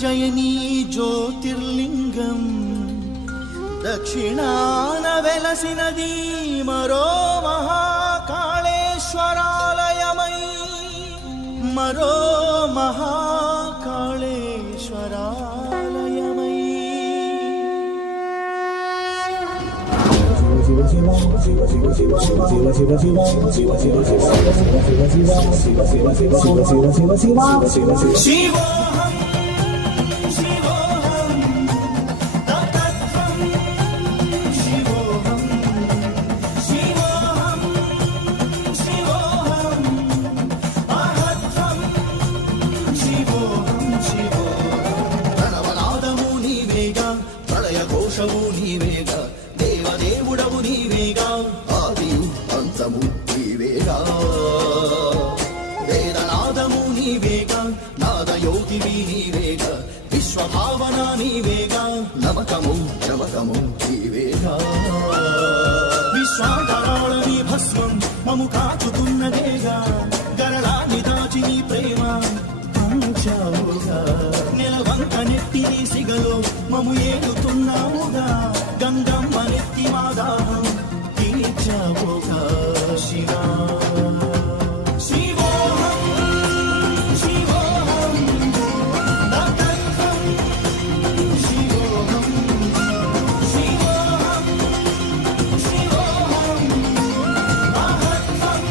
ఉజ్జయిని జ్యోతిర్లింగం దక్షిణాన వెలసినది మరో మహాకాళేశ్వరాలయమై మరో మహాకాళేశ్వరాలయమై శివోహం శివోహం తత్వం శివోహం శివోహం శివోహం మహత్వం శివోహం శివోహం ప్రణవనాదము నీవేగా ప్రళయ ఘోషము నీవేగా దేవదేవుడవు నీవేగా ఆదియు అంతము నీవేగా వేదనాదము నీవేగా నాదయోగివి నీవేగా విశ్వభావన నీవేగా నమకము నమకము నీవేగా విశ్వాంతరాళని భస్మం మము కాచుతున్నదేగా గరళాన్ని దాచి నీ ప్రేమ పంచావుగా నిలవంక నెత్తి నీ సిగలో మము ఏలుతున్నావుగా గంగమ్మ నెత్తి మాదాహం తీర్చావుగా శివా శివోహం శివోహం తత్వం శివోహం శివోహం శివోహం మహత్వం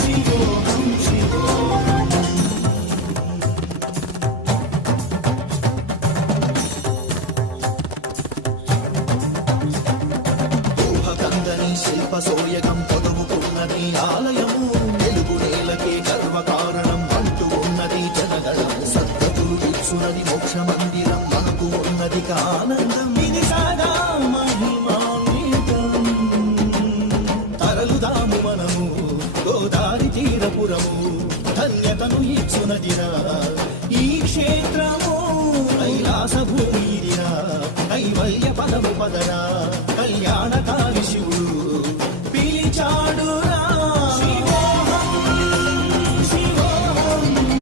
శివోహం శివోహం ఊహకందని శిల్ప సోయగం పొదవుకున్నది ఆలయము తెలుగు నేలకే గర్వకారణం అంటూ ఉన్నది జనగణం సద్గతులు ఇచ్చున్నది మోక్ష మందిరం మనకు ఉన్నది ఆనందం ఇది సాగా మహిమాన్వితం తరలుదాము మనము గోదారి తీరపురము ధన్యతను ఇచ్చునదిరా ఈ క్షేత్రము కైలాస భూమిదిరా కైవల్య పదము పదరా కళ్యాణ